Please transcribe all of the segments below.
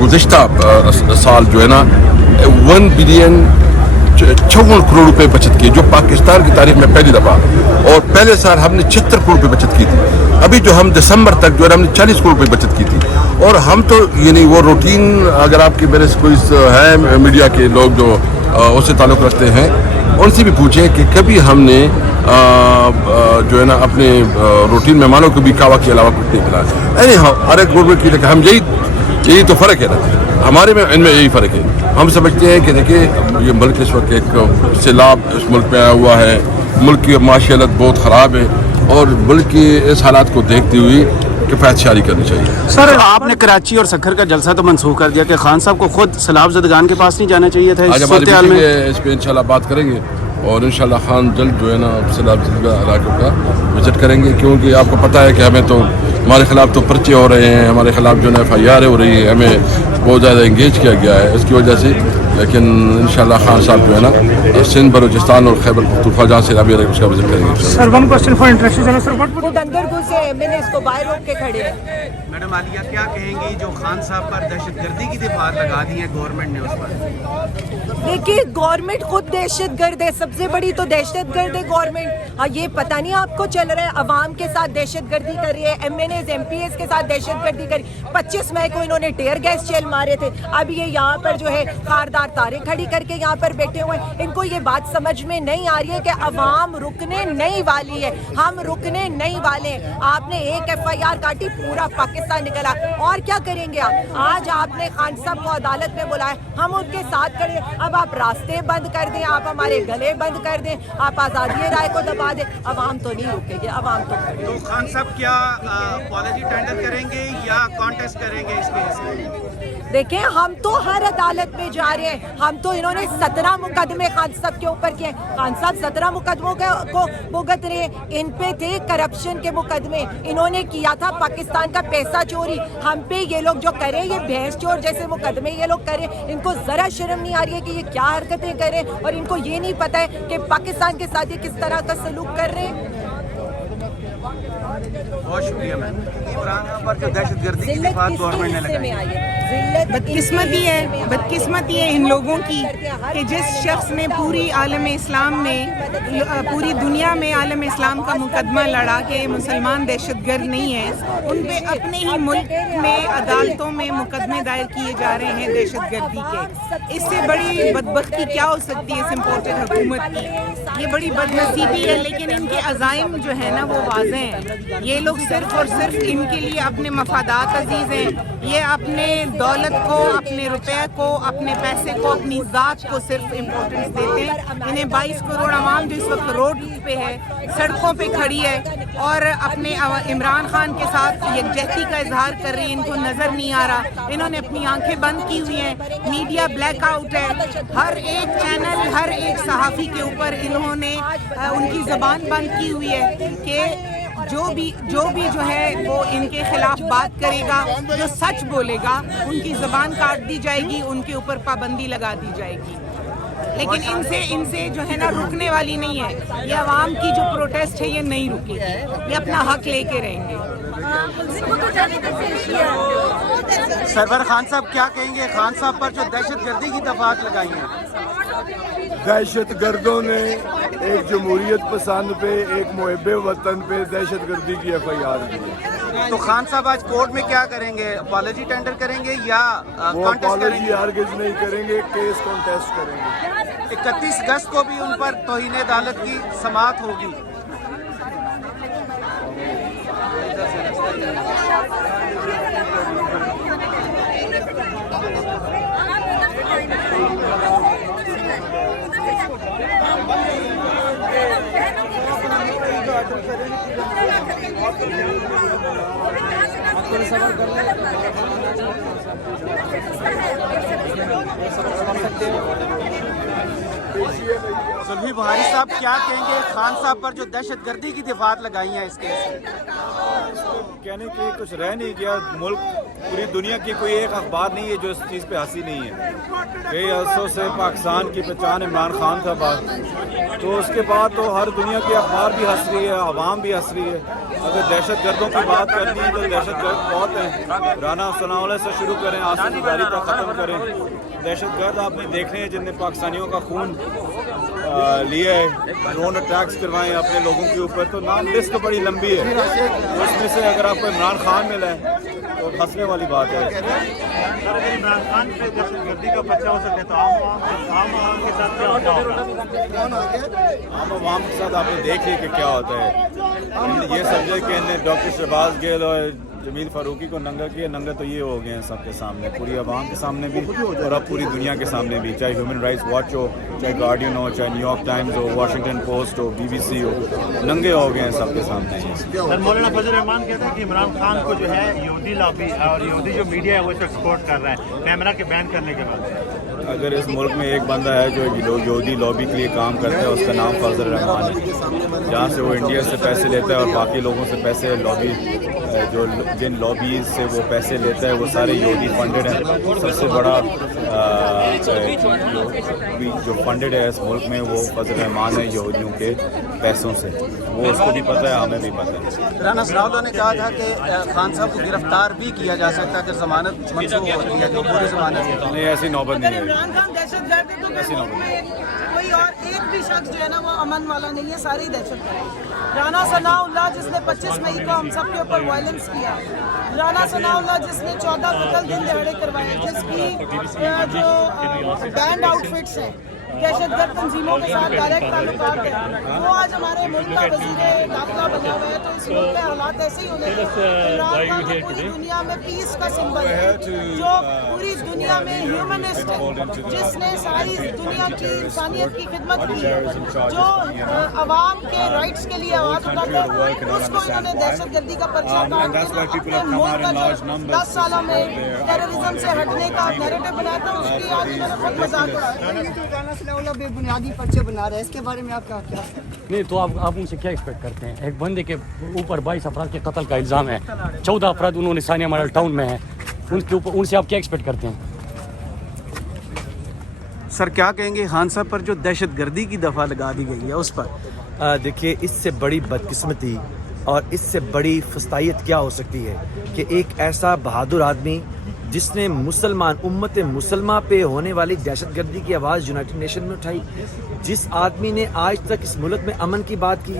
گزشتہ سال جو ہے نا 1 بلین 56 کروڑ روپے بچت کی، جو پاکستان کی تاریخ میں پہلی دفعہ، اور پہلے سال ہم نے 76 کروڑ روپے بچت کی تھی. ابھی جو ہم دسمبر تک جو ہے ہم نے 40 کروڑ روپے بچت کی تھی. اور ہم تو یعنی وہ روٹین، اگر آپ کے میرے سے کوئی ہے میڈیا کے لوگ جو اس سے تعلق رکھتے ہیں، ان سے بھی پوچھیں کہ کبھی ہم نے جو ہے نا اپنے روٹین مہمانوں کو بھی کہوا کے علاوہ کچھ نہیں کھلایا. ہر ایک گورنمنٹ کی لیکن ہم یہی تو فرق ہے نا ہمارے میں، ان میں یہی فرق ہے. ہم سمجھتے ہیں کہ دیکھیے یہ ملک اس وقت ایک سیلاب اس ملک پہ آیا ہوا ہے، ملک کی معاشی حالت بہت خراب ہے، اور ملک کی اس حالات کو دیکھتے ہوئے کفایت شعاری کرنی چاہیے. سر آپ نے کراچی اور سکھر کا جلسہ تو منسوخ کر دیا کہ خان صاحب کو خود سیلاب زدگان کے پاس نہیں جانا چاہیے تھا. آج اس ہماری صورتحال میٹنگ میں ہے، اس پہ انشاءاللہ بات کریں گے، اور انشاءاللہ خان جلد جو ہے نا سیلاب زدہ علاقوں کا وزٹ کریں گے. کیونکہ آپ کو پتہ ہے کہ ہمیں تو ہمارے خلاف تو پرچے ہو رہے ہیں، ہمارے خلاف جو ہے FIR ہو رہی ہے، ہمیں بہت زیادہ انگیج کیا گیا ہے اس کی وجہ سے. لیکن انشاءاللہ خان صاحب جو ہے نا سندھ، بلوچستان اور خیبر پختونخوا جہاں سے ابھی اس کا وزٹ کریں گے. Sir one question for interest sir خود اندر گھسے MNAs کو باہر روک کے کھڑے ہیں. میڈم عالیہ کیا کہیں گی جو خان صاحب پر دہشت گردی کی دفعات لگا دی ہے گورنمنٹ نے اس پر؟ دیکھیے گورنمنٹ خود دہشت گرد ہے، سب سے بڑی تو دہشت گرد ہے گورنمنٹ. یہ پتہ نہیں آپ کو چل رہا ہے عوام کے ساتھ دہشت گردی کر رہی ہے، MNAs MPs کے ساتھ دہشت گردی کر رہی ہے. 25 مئی کو انہوں نے ٹیئر گیس شیل مارے تھے. اب یہ یہاں پر جو ہے خاردار تاریں کھڑی کر کے یہاں پر بیٹھے ہوئے ہیں. ان کو یہ بات سمجھ میں نہیں آ رہی ہے کہ عوام رکنے نہیں والی ہے، ہم رکنے نہیں والے ہیں. آپ نے ایک FIR کاٹی، پورا پاکستان نکلا. اور کیا کریں گے آپ؟ آج آپ نے خان صاحب کو عدالت میں بلایا، ہم ان کے ساتھ کھڑے. اب آپ راستے بند کر دیں، آپ ہمارے گلے بند کر دیں، آپ آزادی رائے کو دبا دیں، عوام تو نہیں رکے گی. عوام تو تو خان صاحب کیا اپالوجی ٹینڈر کریں گے یا کانٹیسٹ کریں گے اس کیس میں؟ دیکھیں ہم تو ہر عدالت میں جا رہے ہیں. ہم تو انہوں نے 17 مقدمے خان صاحب کے اوپر کیے. خان صاحب 17 مقدموں کو بھگت رہے. ان پہ تھے کرپشن کے مقدمے، انہوں نے کیا تھا پاکستان کا پیسہ چوری. ہم پہ یہ لوگ جو کرے، یہ بھینس چور جیسے مقدمے یہ لوگ کرے. ان کو ذرا شرم نہیں آ رہی ہے کہ یہ کیا حرکتیں کریں، اور ان کو یہ نہیں پتہ ہے کہ پاکستان کے ساتھ یہ کس طرح کا سلوک کر رہے ہیں. بہت شکریہ میم. عمران خان پر جو دہشت گردی کی دفعات گورنمنٹ نے لگائی، بدقسمتی ہے ان لوگوں کی کہ جس شخص نے پوری عالم اسلام میں، پوری دنیا میں عالم اسلام کا مقدمہ لڑا کہ مسلمان دہشت گرد نہیں ہے، ان پہ اپنے ہی ملک میں عدالتوں میں مقدمے دائر کیے جا رہے ہیں دہشت گردی کے. اس سے بڑی بدبختی کیا ہو سکتی ہے اس امپورٹڈ حکومت کی؟ یہ بڑی بدنصیبی ہے. لیکن ان کے عزائم جو ہے نا وہ واضح ہیں. یہ لوگ صرف اور صرف ان کے لیے اپنے مفادات عزیز ہیں. یہ اپنے دولت کو، اپنے روپے کو، اپنے پیسے کو، اپنی ذات کو صرف امپورٹنس دیتے ہیں. انہیں 22 کروڑ عوام جو اس وقت روڈ پہ ہے، سڑکوں پہ کھڑی ہے اور اپنے عمران خان کے ساتھ یکجہتی کا اظہار کر رہی ہے، ان کو نظر نہیں آ رہا. انہوں نے اپنی آنکھیں بند کی ہوئی ہیں. میڈیا بلیک آؤٹ ہے. ہر ایک چینل، ہر ایک صحافی کے اوپر انہوں نے ان کی زبان بند کی ہوئی ہے کہ جو بھی جو ہے وہ ان کے خلاف بات کرے گا، جو سچ بولے گا، ان کی زبان کاٹ دی جائے گی، ان کے اوپر پابندی لگا دی جائے گی. لیکن ان سے جو ہے نا رکنے والی نہیں ہے. یہ عوام کی جو پروٹیسٹ ہے یہ نہیں رکے گی، یہ اپنا حق لے کے رہیں گے. سرور خان صاحب کیا کہیں گے خان صاحب پر جو دہشت گردی کی دفعات لگائی ہیں؟ دہشت گردوں نے ایک جمہوریت پسند پہ، ایک محب وطن پہ دہشت گردی کی FIR کی. تو خان صاحب آج کورٹ میں کیا کریں گے؟ اپالوجی ٹینڈر کریں گے یا وہ کانٹیسٹ کریں گے؟ اپالوجی ہرگز نہیں کریں گے، کیس کانٹیسٹ کریں گے. 31 اگست کو بھی ان پر توہین عدالت کی سماعت ہوگی. سلفی بہاری صاحب کیا کہیں گے خان صاحب پر جو دہشت گردی کی دفعات لگائی ہیں اس کیس میں؟ کہنے کے کچھ رہ نہیں گیا. ملک پوری دنیا کی کوئی ایک اخبار نہیں ہے جو اس چیز پہ ہنسی نہیں ہے. کئی عرصوں سے پاکستان کی پہچان عمران خان تھا تو اس کے بعد تو ہر دنیا کی اخبار بھی ہنس رہی ہے, عوام بھی ہنس رہی ہے. اگر دہشت گردوں کی بات کرنی ہے تو دہشت گرد بہت ہیں. رانا ثناءاللہ سے شروع کریں, آصف زرداری تک ختم کریں. دہشت گرد آپ نے دیکھنے ہیں جن نے پاکستانیوں کا خون لیا ہے, ڈرون اٹیکس کروائے اپنے لوگوں کے اوپر, تو نام لسٹ تو بڑی لمبی ہے. اس میں سے اگر آپ کو عمران خان ملا ہے تو ہنسنے والی بات ہے. عمران خان پہ دہشت گردی کا پرچہ ہو سکتا ہے تو عام عوام کے ساتھ کیا ہوتا ہوگا؟ عام عوام کے ساتھ آپ نے دیکھ لی کہ کیا ہوتا ہے. یہ سمجھے کہ انہیں ڈاکٹر شہباز گیل اور جمیل فاروقی کو ننگا کیا, ننگا تو یہ ہو گئے ہیں سب کے سامنے, پوری عوام کے سامنے بھی اور اب پوری دنیا کے سامنے بھی, چاہے ہیومن رائٹس واچ ہو, چاہے گارڈین ہو, چاہے نیو یارک ٹائمز ہو, واشنگٹن پوسٹ ہو, BBC ہو, ننگے ہو گئے ہیں سب کے سامنے. سر مولانا فضل الرحمان کہتے ہیں کہ عمران خان کو جو ہے یہودی لابی اور یہودی جو میڈیا ہے وہ اس وقت سپورٹ کر رہا ہے کیمرہ کے بین کرنے کے بعد. اگر اس ملک میں ایک بندہ ہے جو یہودی لابی کے لیے کام کرتا ہے, اس کا نام فضل الرحمان ہے. جہاں سے وہ انڈیا سے پیسے لیتا ہے اور باقی لوگوں سے پیسے لابی جو جن لابیز سے وہ پیسے لیتا ہے وہ سارے یہودی فنڈڈ ہیں. سب سے بڑا جو فنڈڈ ہے اس ملک میں وہ فضل الرحمان ہے یہودیوں کے پیسوں سے. وہ اس کو بھی پتہ ہے, ہمیں بھی پتہ ہے. رانا ثناءاللہ نے کہا تھا کہ خان صاحب کو گرفتار بھی کیا جا سکتا ہے اگر ضمانت منسوخ ہوتی ہے, جو پوری ضمانت. نہیں, ایسی نوبت نہیں ہے. عمران خان دہشت گرد ہے تو ایسی نوبت نہیں. کوئی اور ایک بھی شخص جو ہے نا وہ امن والا نہیں ہے, سارے ہی دہشت گرد. رانا ثناءاللہ جس نے 25 مئی کو ہم سب کے اوپر وائلنس کیا, رانا ثناءاللہ جس نے 14 قتل دن دہاڑے کروائے, جس کی جو بینڈ آؤٹ فٹس ہیں دہشت گرد تنظیموں کے ساتھ ڈائریکٹ تعلقات ہیں, وہ آج ہمارے ملک کا وزیر داخلہ بنا ہوا ہے. تو اس ملک میں حالات ایسے ہی ہونے ہیں. عمران خان جو پوری دنیا میں پیس کا سمبل ہے, جو پوری دنیا میں ہیومنسٹ ہے, جس نے ساری دنیا کی انسانیت کی خدمت کی, جو عوام کے رائٹس کے لیے آواز اٹھاتے ہیں, اس کو انہوں نے دہشت گردی کا پرچہ کاٹ کے اپنے ملک کا جو 10 سالوں میں ٹیررزم سے ہٹنے کا نیریٹو بنایا تھا, اس کی آج انہوں نے خود مذاق اڑایا. بے بنیادی پرچے بنا رہے ہیں, اس کے بارے میں آپ کا کیا؟ نہیں تو آپ ان سے کیا ایکسپیکٹ کرتے ہیں؟ ایک بندے کے اوپر 22 افراد کے قتل کا الزام ہے, 14 افراد انہوں نے ثانیہ ماڈل ٹاؤن میں ہیں, ان کے اوپر ان سے آپ کیا ایکسپیکٹ کرتے ہیں؟ سر کیا کہیں گے خان صاحب پر جو دہشت گردی کی دفعہ لگا دی گئی ہے اس پر؟ دیکھیے, اس سے بڑی بدقسمتی اور اس سے بڑی فسطائیت کیا ہو سکتی ہے کہ ایک ایسا بہادر آدمی جس نے مسلمان امت مسلمہ پہ ہونے والی دہشت گردی کی آواز یونائٹڈ نیشن میں اٹھائی, جس آدمی نے آج تک اس ملک میں امن کی بات کی,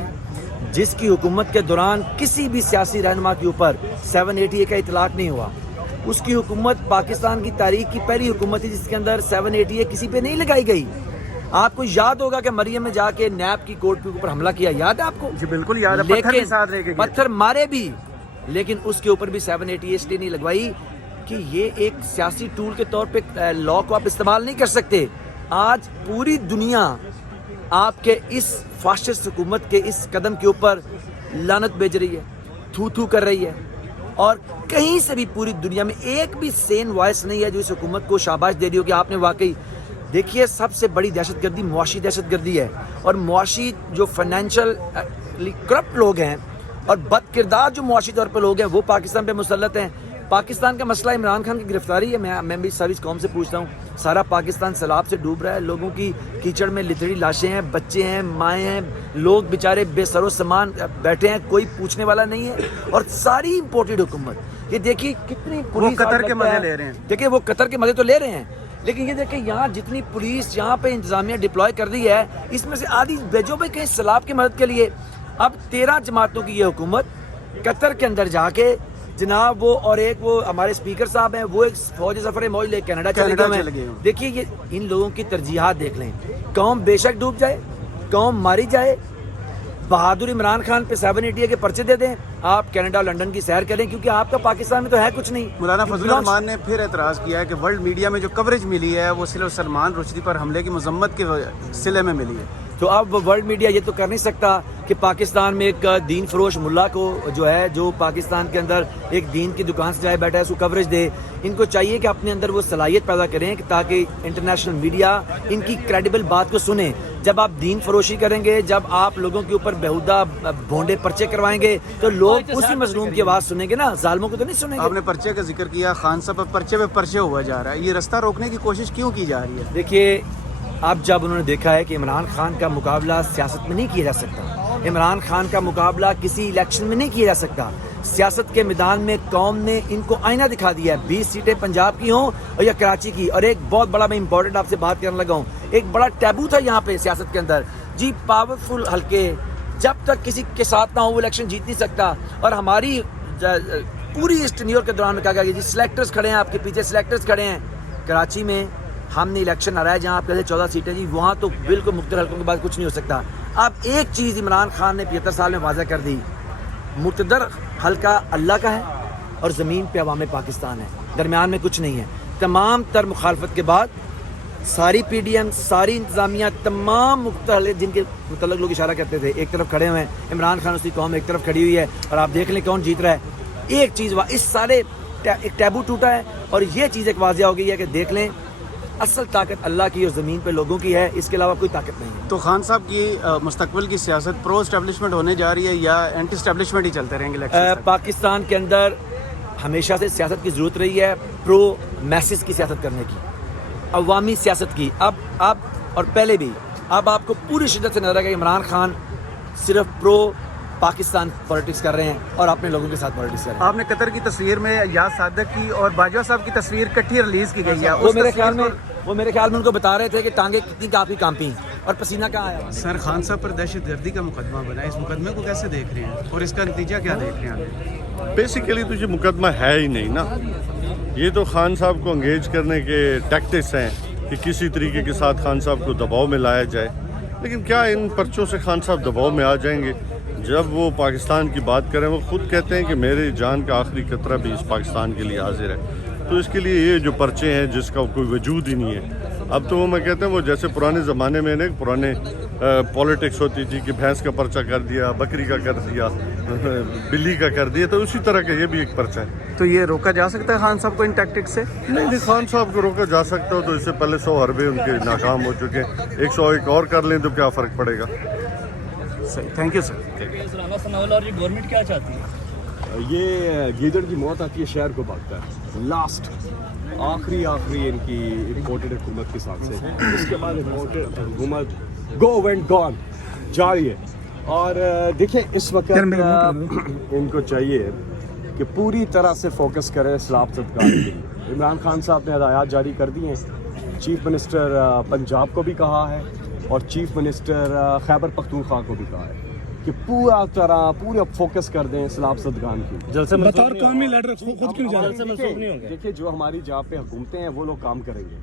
جس کی حکومت کے دوران کسی بھی سیاسی رہنما کے اوپر 780 کا اطلاق نہیں ہوا. اس کی حکومت پاکستان کی تاریخ کی پہلی حکومت تھی جس کے اندر 780 کسی پہ نہیں لگائی گئی. آپ کو یاد ہوگا کہ مریم میں جا کے نیب کی کوٹ کے اوپر حملہ کیا, یاد ہے آپ کو؟ جی بالکل یاد ہے, پتھر بھی ساتھ لے کے پتھر مارے بھی, لیکن اس کے اوپر بھی 780 اس لیے نہیں لگوائی کہ یہ ایک سیاسی ٹول کے طور پہ لا کو آپ استعمال نہیں کر سکتے. آج پوری دنیا آپ کے اس فاشسٹ حکومت کے اس قدم کے اوپر لعنت بھیج رہی ہے, تھو تھو کر رہی ہے, اور کہیں سے بھی پوری دنیا میں ایک بھی سین وائس نہیں ہے جو اس حکومت کو شاباش دے رہی ہو کہ آپ نے واقعی. دیکھیے, سب سے بڑی دہشت گردی معاشی دہشت گردی ہے, اور معاشی جو فائنینشیل کرپٹ لوگ ہیں اور بد کردار جو معاشی طور پر لوگ ہیں وہ پاکستان پہ مسلط ہیں. پاکستان کا مسئلہ عمران خان کی گرفتاری ہے. میں بھی سروس قوم سے پوچھتا ہوں, سارا پاکستان سیلاب سے ڈوب رہا ہے, لوگوں کی کیچڑ میں لتڑی لاشیں ہیں, بچے ہیں, مائیں ہیں, لوگ بیچارے بے سر و سامان بیٹھے ہیں, کوئی پوچھنے والا نہیں ہے. اور ساری امپورٹڈ حکومت, یہ دیکھیے کتنی پولیس قطر کے مزے لے رہے ہیں. دیکھیے وہ قطر کے مزے تو لے رہے ہیں, لیکن یہ دیکھیں یہاں جتنی پولیس یہاں پہ انتظامیہ ڈپلوائے کر دی ہے, اس میں سے آدھی بھیجو بھائی کہیں سیلاب کی مدد کے لیے. اب 13 جماعتوں کی یہ حکومت قطر کے اندر جا کے جناب وہ اور ایک وہ ہمارے اسپیکر صاحب ہیں, وہ ایک فوج سفر موج لے کینیڈا چلے گئے. دیکھیے یہ ان لوگوں کی ترجیحات دیکھ لیں. قوم بے شک ڈوب جائے, قوم ماری جائے, بہادر عمران خان پہ 780 کے پرچے دے دیں, آپ کینیڈا لنڈن کی سیر کریں, کیونکہ آپ کا پاکستان میں تو ہے کچھ نہیں. مولانا فضل الرحمان نے پھر اعتراض کیا ہے کہ ورلڈ میڈیا میں جو کوریج ملی ہے وہ صرف سلمان رشدی پر حملے کی مذمت کے صلے میں ملی ہے. تو اب ورلڈ میڈیا یہ تو کر نہیں سکتا کہ پاکستان میں ایک دین فروش ملا کو جو ہے جو پاکستان کے اندر ایک دین کی دکان سے جائے بیٹھا ہے اس کو کوریج دے. ان کو چاہیے کہ اپنے اندر وہ صلاحیت پیدا کریں کہ تاکہ انٹرنیشنل میڈیا ان کی کریڈیبل بات کو سنیں. جب آپ دین فروشی کریں گے, جب آپ لوگوں کے اوپر بیہودہ بھونڈے پرچے کروائیں گے تو لوگ اسی مظلوم کی آواز سنیں گے نا, ظالموں کو تو نہیں سنیں گے. آپ نے پرچے کا ذکر کیا, خان صاحب پرچے پہ پرچے ہوا جا رہا ہے, یہ رستہ روکنے کی کوشش کیوں کی جا رہی ہے؟ دیکھیے, اب جب انہوں نے دیکھا ہے کہ عمران خان کا مقابلہ سیاست میں نہیں کیا جا سکتا, عمران خان کا مقابلہ کسی الیکشن میں نہیں کیا جا سکتا, سیاست کے میدان میں قوم نے ان کو آئینہ دکھا دیا ہے, 20 سیٹیں پنجاب کی ہوں اور یا کراچی کی. اور ایک بہت بڑا, میں امپورٹنٹ آپ سے بات کرنے لگا ہوں, ایک بڑا ٹیبو تھا یہاں پہ سیاست کے اندر جی, پاورفل حلقے جب تک کسی کے ساتھ نہ ہو وہ الیکشن جیت نہیں سکتا. اور ہماری پوری اس ٹینیور کے دوران میں کہا گیا جی سلیکٹرز کھڑے ہیں آپ کے پیچھے, سلیکٹرز کھڑے ہیں. کراچی میں ہم نے الیکشن ہرایا جہاں آپ کہتے 14 سیٹیں جی, وہاں تو بالکل مختلف حلقوں کے بعد کچھ نہیں ہو سکتا. اب ایک چیز عمران خان نے 75 سال میں واضح کر دی, مقتدر حلقہ اللہ کا ہے اور زمین پہ عوام پاکستان ہے, درمیان میں کچھ نہیں ہے. تمام تر مخالفت کے بعد ساری پی ڈی ایم, ساری انتظامیہ, تمام مختلف جن کے متعلق لوگ اشارہ کرتے تھے ایک طرف کھڑے ہوئے ہیں, عمران خان اس کی قوم ایک طرف کھڑی ہوئی ہے, اور آپ دیکھ لیں کون جیت رہا ہے. ایک چیز اس سارے ایک ٹیبو ٹوٹا ہے اور یہ چیز ایک واضح ہو گئی ہے کہ دیکھ لیں اصل طاقت اللہ کی اور زمین پہ لوگوں کی ہے, اس کے علاوہ کوئی طاقت نہیں ہے. تو خان صاحب کی مستقبل کی سیاست پرو اسٹیبلشمنٹ ہونے جا رہی ہے یا اینٹی اسٹیبلشمنٹ ہی چلتے رہیں گے الیکشن تک؟ پاکستان کے اندر ہمیشہ سے سیاست کی ضرورت رہی ہے, پرو میسز کی سیاست کرنے کی, عوامی سیاست کی. اب اور پہلے بھی اب آپ کو پوری شدت سے نظر آئے گا عمران خان صرف پرو پاکستان پالیٹکس کر رہے ہیں اور اپنے لوگوں کے ساتھ پالیٹکس کر رہے ہیں. آپ نے قطر کی تصویر میں یاد صادق کی اور باجوہ صاحب کی تصویر کٹھی ریلیز کی گئی ہے, وہ میرے خیال میں ان کو بتا رہے تھے کہ ٹانگیں کتنی کافی کانپی اور پسینہ کہاں آیا. سر, خان صاحب پر دہشت گردی کا مقدمہ بنا ہے, اس مقدمے کو کیسے دیکھ رہے ہیں اور اس کا نتیجہ کیا دیکھ رہے ہیں؟ بیسیکلی تو یہ مقدمہ ہے ہی نہیں نا, یہ تو خان صاحب کو انگیج کرنے کے ٹیکٹکس ہیں کہ کسی طریقے کے ساتھ خان صاحب کو دباؤ میں لایا جائے. لیکن کیا ان پرچوں سے خان صاحب دباؤ میں آ جائیں گے؟ جب وہ پاکستان کی بات کریں, وہ خود کہتے ہیں کہ میری جان کا آخری قطرہ بھی اس پاکستان کے لیے حاضر ہے. تو اس کے لیے یہ جو پرچے ہیں جس کا کوئی وجود ہی نہیں ہے. اب تو وہ میں کہتا ہوں وہ جیسے پرانے زمانے میں نے پرانے پولیٹکس ہوتی تھی کہ بھینس کا پرچہ کر دیا, بکری کا کر دیا, بلی کا کر دیا, تو اسی طرح کا یہ بھی ایک پرچہ ہے. تو یہ روکا جا سکتا ہے خان صاحب کو ان ٹیکٹک سے؟ نہیں, خان صاحب کو روکا جا سکتا ہو تو اس سے پہلے 100 حربے ان کے ناکام ہو چکے ہیں, 101 اور کر لیں تو کیا فرق پڑے گا. صحیح, تھینک یو سر. اور یہ گورنمنٹ کیا چاہتی ہے؟ یہ گیدڑ کی موت آتی ہے شہر کو بھاگتا ہے, لاسٹ آخری ان کی امپورٹڈ حکومت کے ساتھ سے, اس کے بعد امپورٹڈ حکومت گو وینٹ گون جاری ہے. اور دیکھیں اس وقت ان کو چاہیے کہ پوری طرح سے فوکس کریں اسلام صدقات کے. عمران خان صاحب نے ہدایات جاری کر دی ہیں, چیف منسٹر پنجاب کو بھی کہا ہے اور چیف منسٹر خیبر پختونخوا کو بھی کہا ہے کہ پورا فوکس کر دیں اسلام صدقان کی. بطور قومی لیڈر خود کیوں جا رہے ہیں؟ دیکھیے جو ہماری جہاں پہ حکومتیں ہیں وہ لوگ کام کریں گے,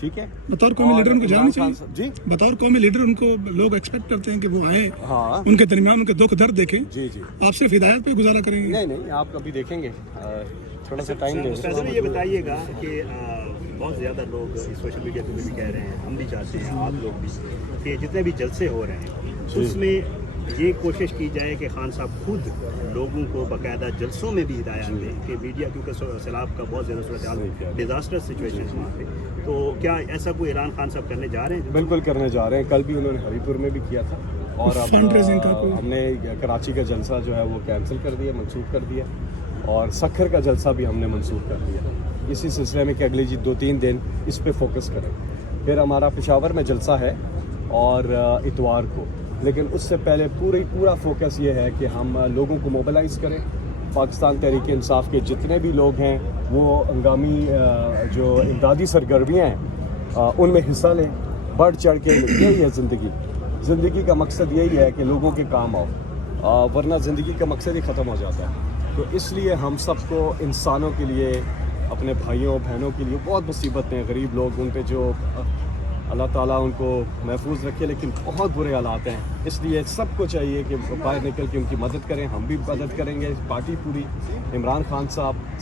ٹھیک ہے. بطور قومی لیڈر ان کو جانا چاہیے جی, بطور قومی لیڈر ان کو لوگ ایکسپیکٹ کرتے ہیں کہ وہ آئیں, ہاں, ان کے درمیان ان کے دکھ درد دیکھیں. جی جی, آپ صرف ہدایت پہ گزارا کریں گے؟ نہیں, آپ کبھی دیکھیں گے, تھوڑا سا ٹائم دیں. یہ بتائیے گا کہ بہت زیادہ لوگ سوشل میڈیا پہ بھی کہہ رہے ہیں, ہم بھی چاہتے ہیں, آپ لوگ بھی, کہ جتنے بھی جلسے ہو رہے ہیں اس میں یہ کوشش کی جائے کہ خان صاحب خود لوگوں کو باقاعدہ جلسوں میں بھی ہدایات دیں کہ میڈیا, کیونکہ سیلاب کا بہت زیادہ صورتحال, ڈیزاسٹر سچویشن ہے وہاں پہ, تو کیا ایسا کوئی اعلان خان صاحب کرنے جا رہے ہیں؟ بالکل کرنے جا رہے ہیں, کل بھی انہوں نے ہری پور میں بھی کیا تھا, اور اب ہم نے کراچی کا جلسہ جو ہے وہ کینسل کر دیا, منسوخ کر دیا, اور سکھر کا جلسہ بھی ہم نے منسوخ کر دیا اسی سلسلے میں کہ اگلی 2-3 دن اس پہ فوکس کریں. پھر ہمارا پشاور میں جلسہ ہے اور اتوار کو, لیکن اس سے پہلے پورا فوکس یہ ہے کہ ہم لوگوں کو موبلائز کریں. پاکستان تحریک انصاف کے جتنے بھی لوگ ہیں وہ ہنگامی جو امدادی سرگرمیاں ہیں ان میں حصہ لیں, بڑھ چڑھ کے. یہی ہے زندگی کا مقصد یہی ہے کہ لوگوں کے کام آؤ, ورنہ زندگی کا مقصد ہی ختم ہو جاتا ہے. تو اس لیے ہم سب کو انسانوں کے لیے, اپنے بھائیوں بہنوں کے لیے بہت مصیبت ہیں, غریب لوگ, ان پہ جو اللہ تعالیٰ ان کو محفوظ رکھے, لیکن بہت برے حالات ہیں. اس لیے سب کو چاہیے کہ باہر نکل کے ان کی مدد کریں. ہم بھی مدد کریں گے, پارٹی پوری, عمران خان صاحب,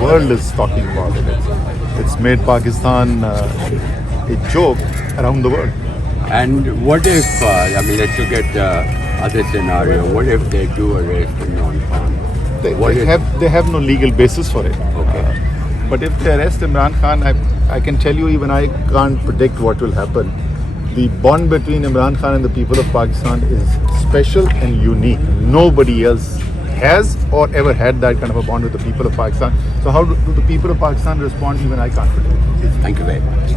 World is talking about it. It's made Pakistan a joke around the world. And what if, I mean, let's look at the other scenario. What if they do arrest Imran Khan? They have no legal basis for it. Okay. But if they arrest Imran Khan, I can tell you, even I can't predict what will happen. The bond between Imran Khan and the people of Pakistan is special and unique. Nobody else has or ever had that kind of a bond with the people of Pakistan. So how do the people of Pakistan respond? Even I can't predict. Thank you very much.